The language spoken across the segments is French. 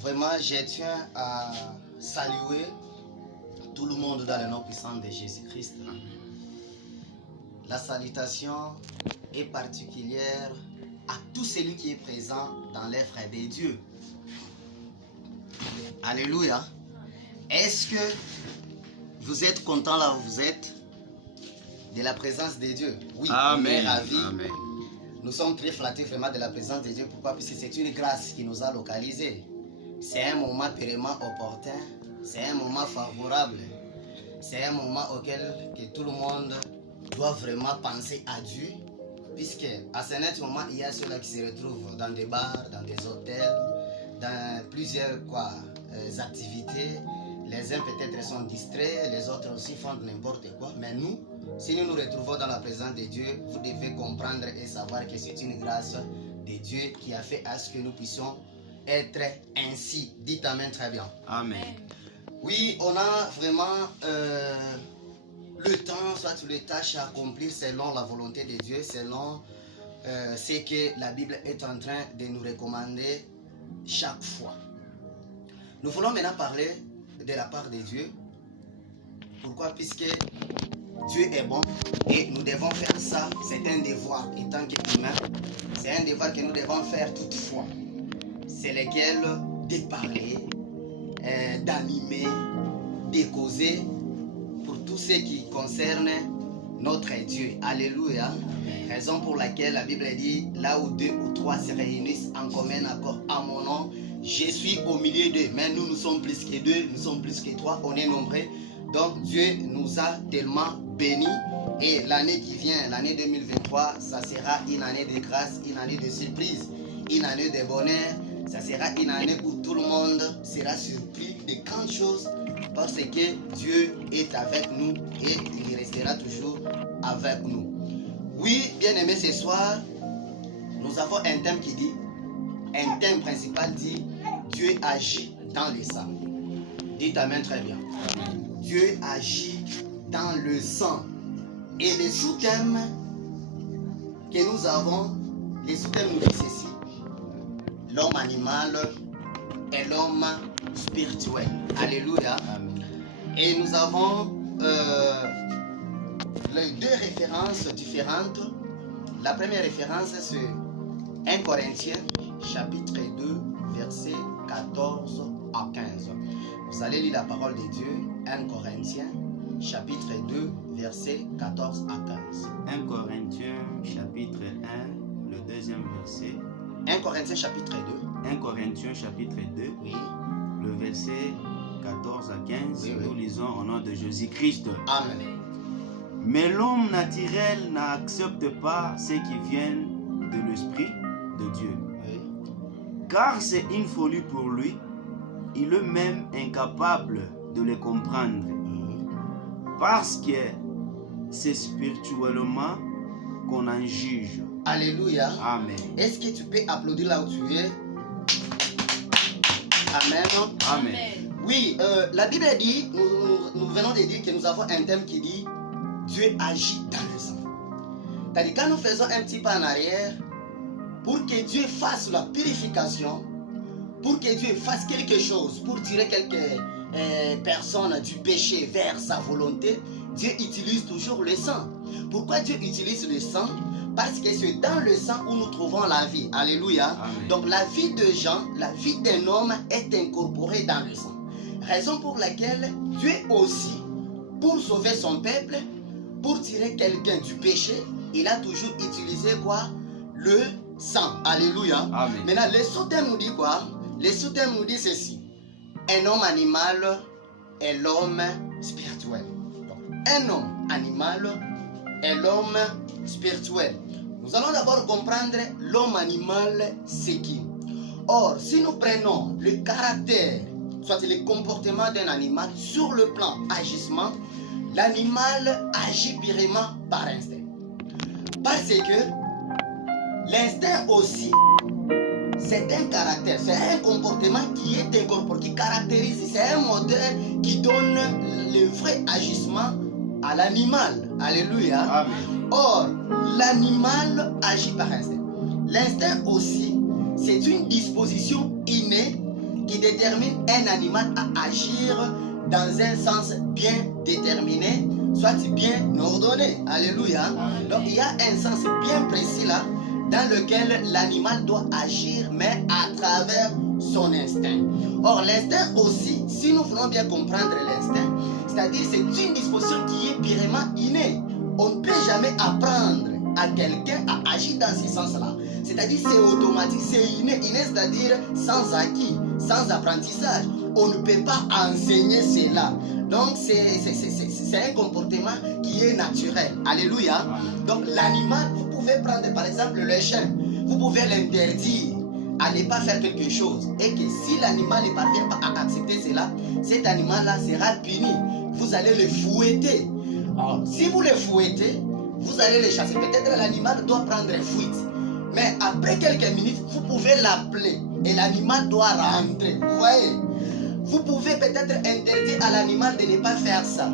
Vraiment, je tiens à saluer tout le monde dans le nom puissant de Jésus-Christ. La salutation est particulière à tout celui qui est présent dans l'œuvre de Dieu. Alléluia. Est-ce que vous êtes content là où vous êtes de la présence de Dieu? Oui, Amen. On est ravis. Amen. Nous sommes très flattés vraiment de la présence de Dieu. Pourquoi? Parce que c'est une grâce qui nous a localisés. C'est un moment tellement opportun. C'est un moment favorable. C'est un moment auquel que tout le monde doit vraiment penser à Dieu. Puisque à ce net moment, il y a ceux-là qui se retrouvent dans des bars, dans des hôtels, dans plusieurs activités. Les uns peut-être sont distraits, les autres aussi font n'importe quoi. Mais nous, si nous nous retrouvons dans la présence de Dieu, vous devez comprendre et savoir que c'est une grâce de Dieu qui a fait à ce que nous puissions être ainsi. Dites Amen très bien. Amen. Oui, on a vraiment le temps, soit les tâches à accomplir selon la volonté de Dieu, selon ce que la Bible est en train de nous recommander chaque fois. Nous voulons maintenant parler de la part de Dieu. Pourquoi? Puisque Dieu est bon et nous devons faire ça. C'est un devoir étant qu'humain. C'est un devoir que nous devons faire toutefois. C'est lequel de parler, d'animer, de causer pour tout ce qui concerne notre Dieu. Alléluia. Raison pour laquelle la Bible dit, là où 2 ou 3 se réunissent en commun accord à mon nom, je suis au milieu d'eux. Mais nous sommes plus que 2, nous sommes plus que 3, on est nombreux. Donc Dieu nous a tellement bénis. Et l'année qui vient, l'année 2023, ça sera une année de grâce, une année de surprise, une année de bonheur. Ça sera une année où tout le monde sera surpris de grandes choses parce que Dieu est avec nous et il restera toujours avec nous. Oui, bien aimé, ce soir, nous avons un thème qui dit, un thème principal dit, Dieu agit dans le sang. Dites Amen très bien. Dieu agit dans le sang. Et les sous-thèmes que nous avons, les sous-thèmes nous disent ceci. L'homme animal et l'homme spirituel. Alléluia. Amen. Et nous avons les 2 références différentes. La première référence, c'est 1 Corinthiens, chapitre 2, versets 14 à 15. Vous allez lire la parole de Dieu, 1 Corinthiens, chapitre 2, versets 14 à 15. 1 Corinthiens, chapitre 1, le 2e verset. 1 Corinthiens, chapitre 2. 1 Corinthiens, chapitre 2, Oui. le verset 14 à 15. Oui, nous oui. lisons au nom de Jésus-Christ. Amen. Mais l'homme naturel n'accepte pas ce qui vient de l'Esprit de Dieu, Oui. car c'est une folie pour lui. Il est même incapable de le comprendre, parce que c'est spirituellement qu'on en juge. Alléluia. Amen. Est-ce que tu peux applaudir là où tu es? Amen. Amen. Oui, la Bible dit, nous venons de dire que nous avons un thème qui dit Dieu agit dans le sang. C'est-à-dire quand nous faisons un petit pas en arrière, pour que Dieu fasse la purification, pour que Dieu fasse quelque chose, pour tirer quelques personnes du péché vers sa volonté, Dieu utilise toujours le sang. Pourquoi Dieu utilise le sang? Parce que c'est dans le sang où nous trouvons la vie. Alléluia. Amen. Donc la vie de Jean, la vie d'un homme est incorporée dans le sang. Raison pour laquelle Dieu aussi, pour sauver son peuple, pour tirer quelqu'un du péché, il a toujours utilisé quoi? Le sang. Alléluia. Amen. Maintenant, les sous-thèmes nous dit quoi? Les sous-thèmes nous disent ceci. Un homme animal et l'homme spirituel. Donc, un homme animal et l'homme spirituel. Nous allons d'abord comprendre l'homme animal, c'est qui. Or, si nous prenons le caractère, soit le comportement d'un animal sur le plan agissement, l'animal agit purement par instinct. Parce que l'instinct aussi, c'est un caractère, c'est un comportement qui est incorporé, qui caractérise, c'est un moteur qui donne le vrai agissement à l'animal. Alléluia. Amen. Or, l'animal agit par instinct. L'instinct aussi, c'est une disposition innée qui détermine un animal à agir dans un sens bien déterminé, soit bien ordonné. Alléluia. Donc il y a un sens bien précis là, dans lequel l'animal doit agir, mais à travers son instinct. Or, l'instinct aussi, si nous voulons bien comprendre l'instinct, c'est-à-dire c'est une disposition qui est purement innée. On ne peut jamais apprendre à quelqu'un à agir dans ce sens-là. C'est-à-dire c'est automatique, c'est inné, c'est-à-dire sans acquis, sans apprentissage. On ne peut pas enseigner cela. Donc c'est un comportement qui est naturel. Alléluia. Donc l'animal, vous pouvez prendre par exemple le chien, vous pouvez l'interdire à ne pas faire quelque chose. Et que si l'animal ne parvient pas à accepter cela, cet animal-là sera puni. Vous allez le fouetter. Alors, si vous le fouettez, vous allez le chasser. Peut-être l'animal doit prendre fuite. Mais après quelques minutes, vous pouvez l'appeler. Et l'animal doit rentrer. Vous voyez? Vous pouvez peut-être interdire à l'animal de ne pas faire ça.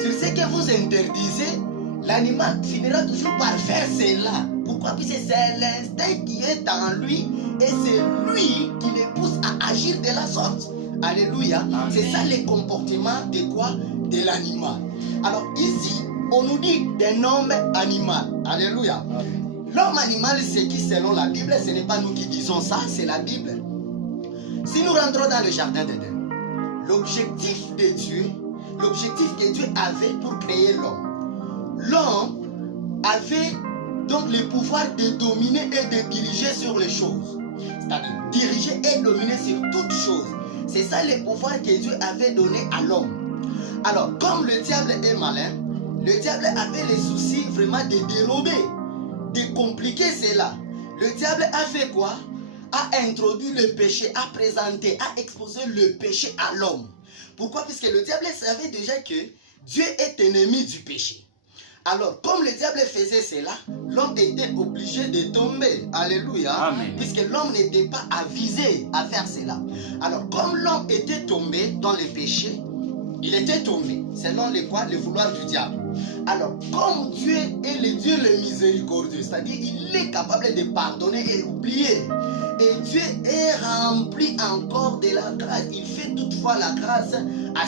Sur ce que vous interdisez, l'animal finira toujours par faire cela. Pourquoi? Puisque c'est l'instinct qui est en lui et c'est lui qui le pousse à agir de la sorte. Alléluia. C'est ça le comportement de quoi? De l'animal. Alors ici, on nous dit d'un homme animal. Alléluia. L'homme animal, c'est qui selon la Bible? Ce n'est pas nous qui disons ça, c'est la Bible. Si nous rentrons dans le jardin d'Éden, l'objectif de Dieu, l'objectif que Dieu avait pour créer l'homme avait donc le pouvoir de dominer et de diriger sur les choses. C'est-à-dire diriger et dominer sur toutes choses. C'est ça le pouvoir que Dieu avait donné à l'homme. Alors, comme le diable est malin, le diable avait le souci vraiment de dérober, de compliquer cela. Le diable a fait quoi? A introduit le péché, a présenté, a exposé le péché à l'homme. Pourquoi? Puisque le diable savait déjà que Dieu est ennemi du péché. Alors, comme le diable faisait cela, l'homme était obligé de tomber. Alléluia. Amen. Puisque l'homme n'était pas avisé à faire cela. Alors, comme l'homme était tombé dans le péché, il était tombé, selon le vouloir du diable. Alors, comme Dieu est le Dieu le miséricordieux, c'est-à-dire il est capable de pardonner et oublier. Et Dieu est rempli encore de la grâce. Il fait toutefois la grâce à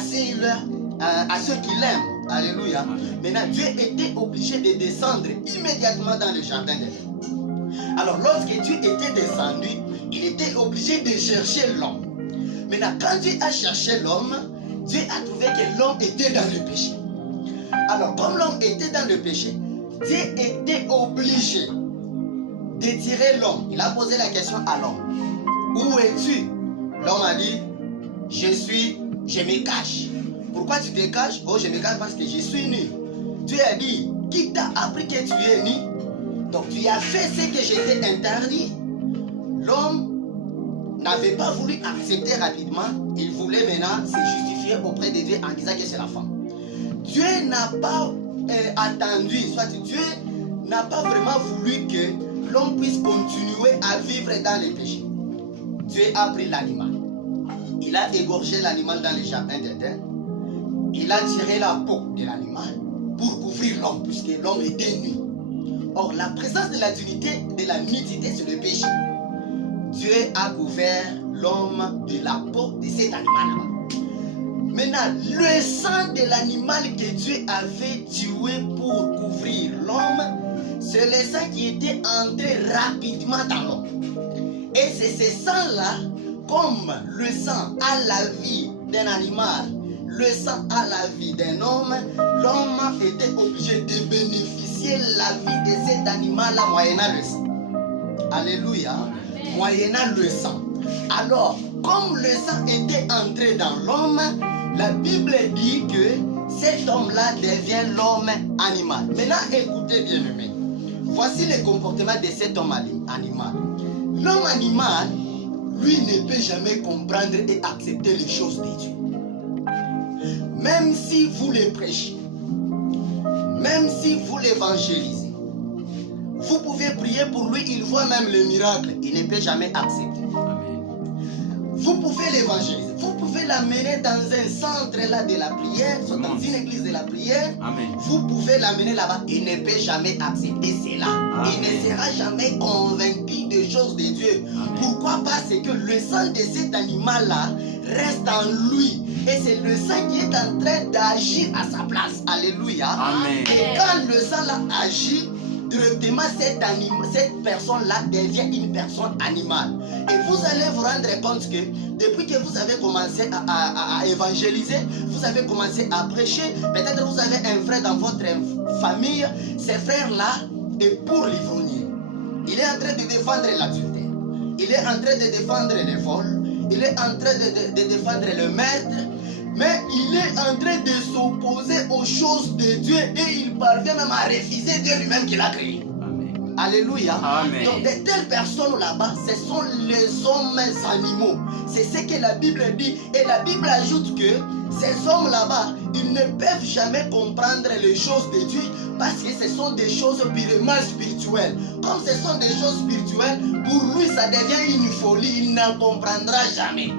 ceux qui l'aiment. Alléluia. Maintenant, Dieu était obligé de descendre immédiatement dans le jardin d'Éden. Alors, lorsque Dieu était descendu, il était obligé de chercher l'homme. Maintenant, quand Dieu a cherché l'homme, Dieu a trouvé que l'homme était dans le péché. Alors, comme l'homme était dans le péché, Dieu était obligé de tirer l'homme. Il a posé la question à l'homme. Où es-tu? L'homme a dit, je me cache. Pourquoi tu te caches? Oh, je me cache parce que je suis nu. Dieu a dit, qui t'a appris que tu es nu? Donc tu as fait ce que je t'ai interdit. L'homme n'avait pas voulu accepter rapidement. Il voulait maintenant se justifier auprès de Dieu en disant que c'est la femme. Dieu n'a pas attendu, soit Dieu n'a pas vraiment voulu que l'homme puisse continuer à vivre dans les péchés. Dieu a pris l'animal. Il a égorgé l'animal dans le jardin d'Éden. Il a tiré la peau de l'animal pour couvrir l'homme, puisque l'homme était nu. Or, la présence de la nudité, c'est le péché. Dieu a couvert l'homme de la peau de cet animal-là. Maintenant, le sang de l'animal que Dieu avait tué pour couvrir l'homme, c'est le sang qui était entré rapidement dans l'homme. Et c'est ce sang-là, comme le sang a la vie d'un animal, le sang a la vie d'un homme, l'homme était obligé de bénéficier la vie de cet animal-là moyennant le sang. Alléluia. Moyennant le sang. Alors, comme le sang était entré dans l'homme, la Bible dit que cet homme-là devient l'homme animal. Maintenant, écoutez bien, aimé. Voici le comportement de cet homme animal. L'homme animal, lui, ne peut jamais comprendre et accepter les choses de Dieu. Même si vous les prêchez, même si vous l'évangélisez, vous pouvez prier pour lui, il voit même le miracle, il ne peut jamais accepter. Vous pouvez l'évangéliser, vous pouvez l'amener dans un centre là de la prière, soit dans une église de la prière. Amen. Vous pouvez l'amener là-bas, il ne peut jamais accepter cela. Amen. Il ne sera jamais convaincu des choses de Dieu. Amen. Pourquoi? Parce que le sang de cet animal-là reste en lui. Et c'est le sang qui est en train d'agir à sa place. Alléluia. Amen. Et quand le sang-là agit, directement cette personne-là devient une personne animale. Et vous allez vous rendre compte que depuis que vous avez commencé à évangéliser, vous avez commencé à prêcher, peut-être vous avez un frère dans votre famille, ce frère-là est pour l'ivrognerie. Il est en train de défendre l'adultère. Il est en train de défendre les vols. Il est en train de défendre le maître. Mais il est en train de s'opposer aux choses de Dieu et il parvient même à refuser Dieu lui-même qui l'a créé. Amen. Alléluia. Amen. Donc de telles personnes là-bas, ce sont les hommes animaux. C'est ce que la Bible dit. Et la Bible ajoute que ces hommes là-bas, ils ne peuvent jamais comprendre les choses de Dieu parce que ce sont des choses purement spirituelles. Comme ce sont des choses spirituelles, pour lui ça devient une folie, il n'en comprendra jamais.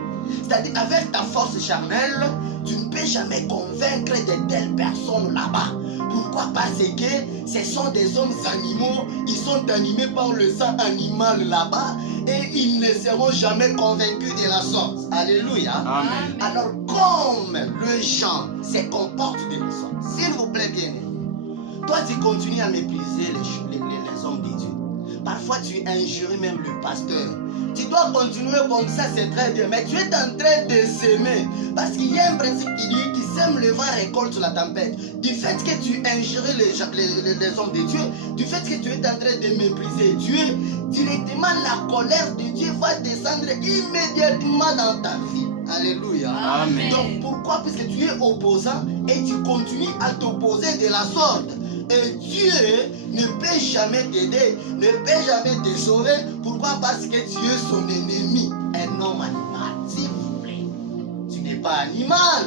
C'est-à-dire, avec ta force charnelle, tu ne peux jamais convaincre de telles personnes là-bas. Pourquoi? Parce que ce sont des hommes animaux, ils sont animés par le sang animal là-bas et ils ne seront jamais convaincus de la sorte. Alléluia. Amen. Alors, comme les gens se comportent de la sorte, s'il vous plaît, bien aimé, toi tu continues à mépriser les hommes de Dieu. Parfois tu injures même le pasteur. Tu dois continuer comme ça, c'est très bien. Mais tu es en train de s'aimer. Parce qu'il y a un principe qui dit qui sème le vent récolte la tempête. Du fait que tu injures les hommes de Dieu, du fait que tu es en train de mépriser Dieu, directement la colère de Dieu va descendre immédiatement dans ta vie. Alléluia. Amen. Donc pourquoi? Parce que tu es opposant et tu continues à t'opposer de la sorte. Et Dieu ne peut jamais t'aider, ne peut jamais te sauver. Pourquoi? Parce que tu es son ennemi, un homme animal. S'il vous plaît, tu n'es pas animal.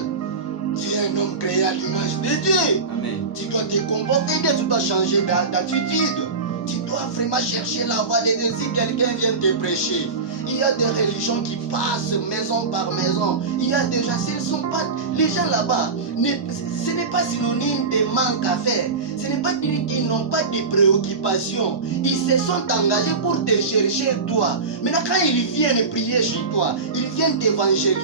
Tu es un homme créé à l'image de Dieu. Amen. Tu dois te comporter bien, tu dois changer d'attitude. Tu dois vraiment chercher la voie de Dieu. Si quelqu'un vient te prêcher, il y a des religions qui passent maison par maison. Il y a des gens, s'ils sont pas, les gens là-bas, ce n'est pas synonyme de manque à faire. Ce n'est pas dire qu'ils n'ont pas de préoccupations. Ils se sont engagés pour te chercher toi. Maintenant, quand ils viennent prier chez toi, ils viennent t'évangéliser,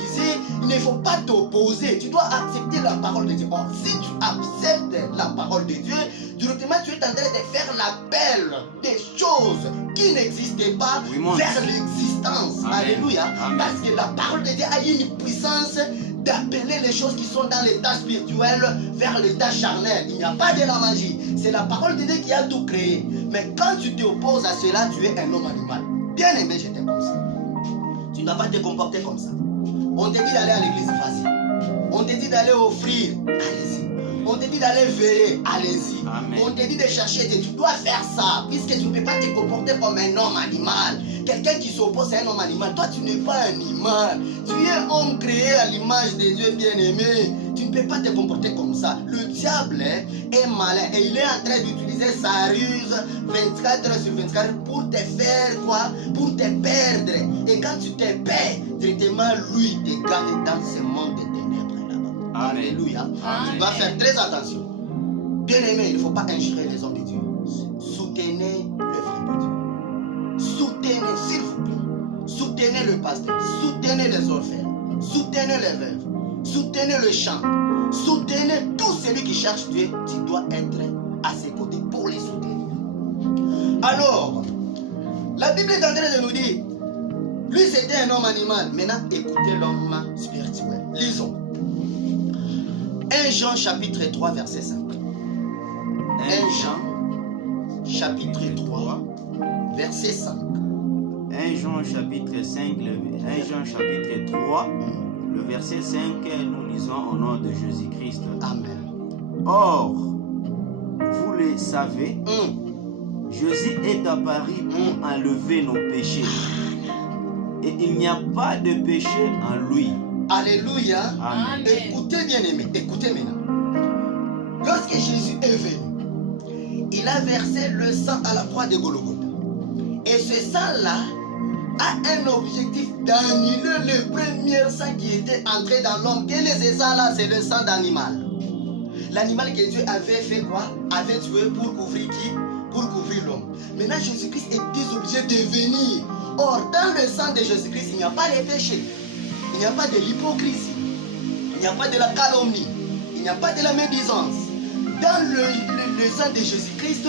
il ne faut pas t'opposer. Tu dois accepter la parole de Dieu. Or, si tu acceptes la parole de Dieu, directement tu es en train de faire l'appel des choses qui n'existaient pas vers l'existence. Amen. Alléluia. Amen. Parce que la parole de Dieu a une puissance d'appeler les choses qui sont dans l'état spirituel vers l'état charnel. Il n'y a pas de la magie. C'est la parole de Dieu qui a tout créé. Mais quand tu t'opposes à cela, tu es un homme animal. Bien aimé, je te conseille. Tu ne dois pas te comporter comme ça. On te dit d'aller à l'église, vas-y. On te dit d'aller offrir, allez-y. On te dit d'aller veiller, allez-y. Amen. On te dit de chercher, tu dois faire ça, puisque tu ne peux pas te comporter comme un homme animal. Quelqu'un qui s'oppose à un homme animal, toi tu n'es pas animal. Tu es un homme créé à l'image de Dieu bien-aimé. Tu ne peux pas te comporter comme ça. Le diable est malin et il est en train d'utiliser sa ruse 24 heures sur 24 pour te faire quoi? Pour te perdre. Et quand tu te perds, directement lui te gagne dans ce monde de ténèbres là-bas. Amen. Alléluia. Amen. Tu dois faire très attention. Bien-aimé, il ne faut pas injurer les hommes de Dieu. Soutenez l'œuvre de Dieu. Soutenez, s'il vous plaît. Soutenez le pasteur. Soutenez les orphelins. Soutenez les veuves. Soutenez le chant. Soutenez tout celui qui cherche Dieu. Tu dois être à ses côtés pour les soutenir. Alors, la Bible est en train de nous dire, lui c'était un homme animal. Maintenant, écoutez l'homme spirituel. Lisons. 1 Jean chapitre 3 verset 5. 1 Jean chapitre 3 verset 5. 1 Jean chapitre 5, 1 Jean chapitre 3, le verset 5, nous lisons au nom de Jésus-Christ. Amen. Or, vous le savez, Jésus est apparu pour enlever nos péchés. Et il n'y a pas de péché en lui. Alléluia. Amen. Écoutez bien aimé, écoutez maintenant. Lorsque Jésus est venu, il a versé le sang à la croix de Golgotha. Et ce sang-là a un objectif d'annuler le premier sang qui était entré dans l'homme. Quel est ce sang-là? C'est le sang d'animal. L'animal que Dieu avait fait quoi? Avait tué pour couvrir qui? Pour couvrir l'homme. Maintenant, Jésus-Christ est désobligé de venir. Or, dans le sang de Jésus-Christ, il n'y a pas de péché. Il n'y a pas de l'hypocrisie. Il n'y a pas de la calomnie. Il n'y a pas de la médisance. Dans le sang de Jésus-Christ,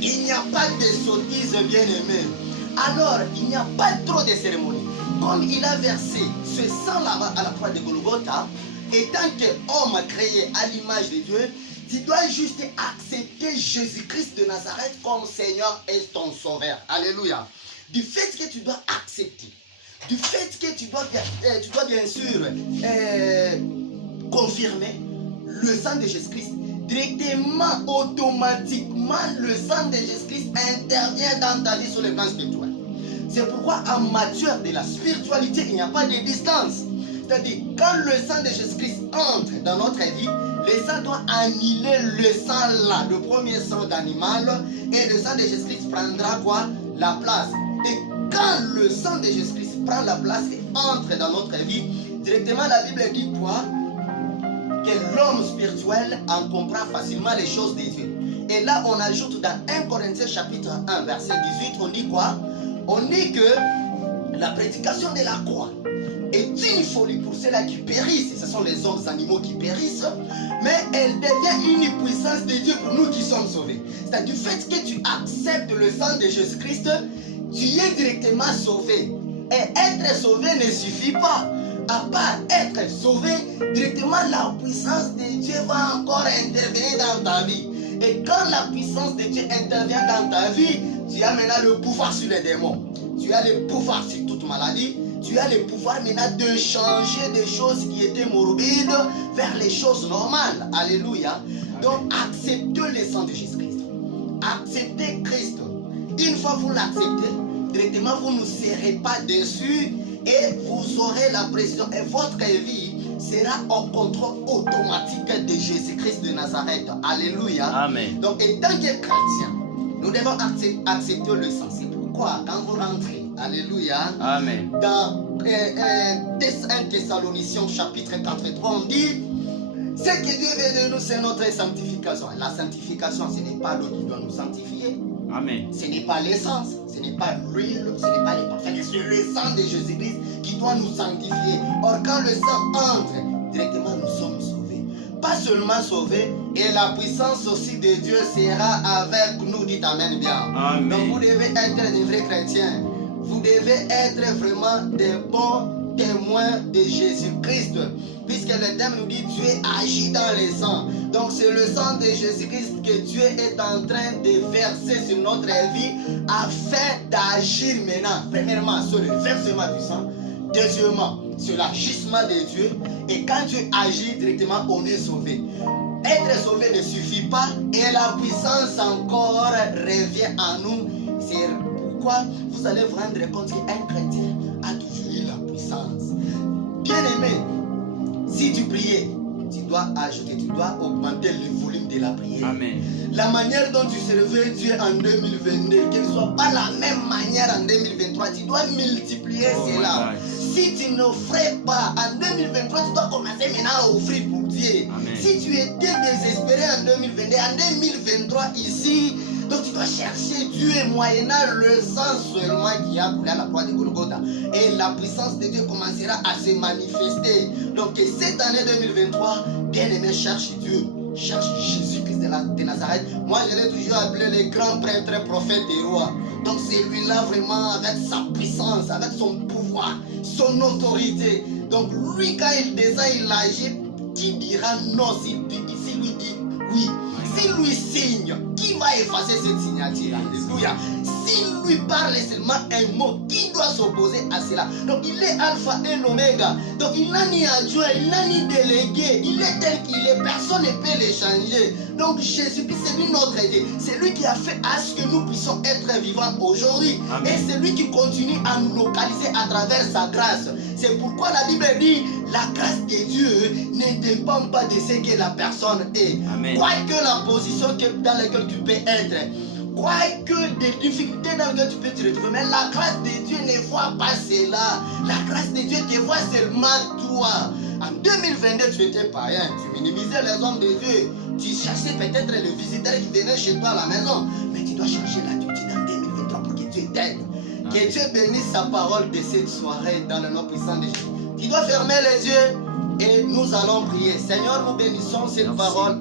il n'y a pas de sottise bien-aimée. Alors, il n'y a pas trop de cérémonie. Comme il a versé ce sang là-bas à la croix de Golgotha, étant qu'homme créé à l'image de Dieu, tu dois juste accepter Jésus-Christ de Nazareth comme Seigneur et ton Sauveur. Alléluia. Du fait que tu dois accepter, du fait que tu dois bien sûr confirmer le sang de Jésus-Christ, directement, automatiquement, le sang de Jésus-Christ intervient dans ta vie sur le plan spirituel. C'est pourquoi en matière de la spiritualité, il n'y a pas de distance. C'est-à-dire, quand le sang de Jésus-Christ entre dans notre vie, le sang doit annihiler le sang là, le premier sang d'animal, et le sang de Jésus-Christ prendra quoi? La place. Et quand le sang de Jésus-Christ prend la place et entre dans notre vie, directement la Bible dit quoi? Que l'homme spirituel en comprend facilement les choses de Dieu. Et là, on ajoute dans 1 Corinthiens chapitre 1, verset 18, on dit quoi? On dit que la prédication de la croix est une folie pour ceux-là qui périssent. Ce sont les hommes animaux qui périssent. Mais elle devient une puissance de Dieu pour nous qui sommes sauvés. C'est-à-dire du fait que tu acceptes le sang de Jésus-Christ, tu es directement sauvé. Et être sauvé ne suffit pas. À part être sauvé, directement la puissance de Dieu va encore intervenir dans ta vie. Et quand la puissance de Dieu intervient dans ta vie, tu as maintenant le pouvoir sur les démons. Tu as le pouvoir sur toute maladie. Tu as le pouvoir maintenant de changer des choses qui étaient morbides vers les choses normales. Alléluia. Donc acceptez le sang de Jésus-Christ. Acceptez Christ. Une fois que vous l'acceptez, directement vous ne serez pas dessus et vous aurez la précision. Et votre vie sera au contrôle automatique de Jésus-Christ de Nazareth. Alléluia. Amen. Donc, étant que chrétiens, nous devons accepter le sang. C'est pourquoi, quand vous rentrez, alléluia, Amen. dans 1 Thessaloniciens chapitre 4 et 3, on dit ce que Dieu veut de nous, c'est notre sanctification. La sanctification, ce n'est pas l'eau qui doit nous sanctifier. Amen. Ce n'est pas l'essence, ce n'est pas l'huile, ce n'est pas les parfums, c'est le sang de Jésus-Christ qui doit nous sanctifier. Or, quand le sang entre, directement nous sommes sauvés. Pas seulement sauvés, et la puissance aussi de Dieu sera avec nous. Dites Amen bien. Amen. Donc vous devez être des vrais chrétiens. Vous devez être vraiment des bons témoins de Jésus-Christ. Puisque le thème nous dit Dieu agit dans les sangs. Donc c'est le sang de Jésus-Christ que Dieu est en train de verser sur notre vie afin d'agir maintenant. Premièrement sur le versement du sang. Deuxièmement sur l'agissement de Dieu. Et quand Dieu agit directement, on est sauvé. Être sauvé ne suffit pas et la puissance encore revient à nous. C'est pourquoi vous allez vous rendre compte qu'un chrétien a toujours eu la puissance. Bien aimé, si tu priais, tu dois ajouter, tu dois augmenter le volume de la prière. Amen. La manière dont tu servais Dieu en 2022, qu'elle ne soit pas la même manière en 2023, tu dois multiplier cela. Si tu n'offrais pas en 2023, tu dois commencer maintenant à offrir pour Dieu. Amen. Si tu étais désespéré en 2022, en 2023 ici, donc tu dois chercher Dieu moyennant le sang seulement qui a coulé à la croix de Golgotha. Et la puissance de Dieu commencera à se manifester. Donc cette année 2023, bien aimé, cherche Dieu. Cherche Jésus-Christ de Nazareth. Moi, je l'ai toujours appelé le grand prêtre, prophète et roi. Donc c'est lui-là vraiment avec sa puissance, avec son pouvoir, son autorité. Donc lui, quand il descend, il agit. Qui dira non si lui dit oui? Si lui signe, qui va effacer cette signature? Alléluia. Si lui parle seulement un mot, qui doit s'opposer à cela? Donc il est alpha et l'oméga. Donc il n'a ni adjoint, il n'a ni délégué. Il est tel qu'il est, personne ne peut le changer. Donc Jésus-Christ, c'est lui notre Dieu. C'est lui qui a fait à ce que nous puissions être vivants aujourd'hui. Et c'est lui qui continue à nous localiser à travers sa grâce. C'est pourquoi la Bible dit, la grâce de Dieu ne dépend pas de ce que la personne est. Quoique la position dans laquelle tu peux être, quoique des difficultés dans lesquelles tu peux te retrouver, mais la grâce de Dieu ne voit pas cela. La grâce de Dieu te voit seulement toi. En 2022, tu étais païen, tu minimisais les hommes de Dieu, tu cherchais peut-être le visiteur qui venait chez toi à la maison, mais tu dois changer l'attitude en 2023. t'aide. Que Dieu bénisse sa parole de cette soirée dans le nom puissant de Jésus. Tu dois fermer les yeux et nous allons prier. Seigneur, nous bénissons cette parole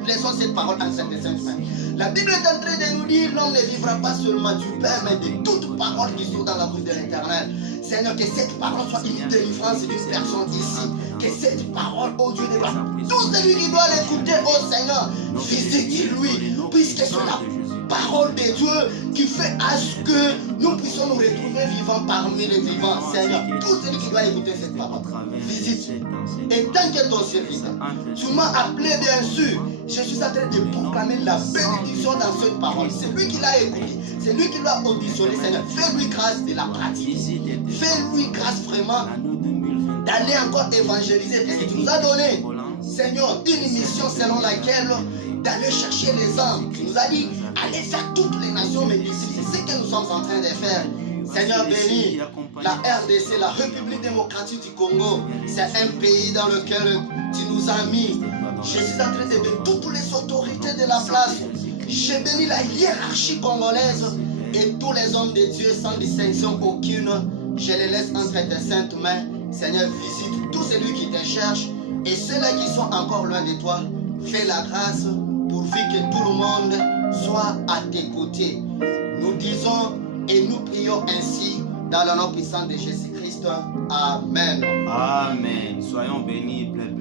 nous laissons cette parole en sainte main. La Bible est en train de nous dire, l'homme ne vivra pas seulement du pain, mais de toute parole qui sont dans la bouche de l'Éternel. Seigneur, que cette parole soit une délivrance d'une personne ici. Que cette parole, oh Dieu de gloire, tout celui qui doit l'écouter, oh Seigneur, visite-lui, puisque c'est la parole de Dieu qui fait à ce que nous puissions nous retrouver vivants parmi les vivants. Seigneur, tout celui qui doit écouter cette parole, visite. Et tant que ton serviteur, tu m'as appelé bien sûr, je suis en train de proclamer la bénédiction dans cette parole. C'est lui qui l'a écouté, c'est lui qui l'a auditionné. Seigneur, fais-lui grâce de la pratique. Fais-lui grâce vraiment d'aller encore évangéliser, parce que tu nous as donné, Seigneur, une mission selon laquelle d'aller chercher les âmes. Tu nous as dit, allez faire toutes les nations, mais ici, c'est ce que nous sommes en train de faire. Seigneur, bénis la RDC, la République démocratique du Congo. C'est un pays dans lequel tu nous as mis. Je suis en train de bénir toutes les autorités de la place. Je bénis la hiérarchie congolaise et tous les hommes de Dieu sans distinction aucune. Je les laisse entre tes saintes mains. Seigneur, visite tous celui qui te cherche et ceux-là qui sont encore loin de toi. Fais la grâce pourvu que tout le monde soit à tes côtés. Nous disons et nous prions ainsi dans le nom puissant de Jésus-Christ. Amen. Amen. Soyons bénis, peuple.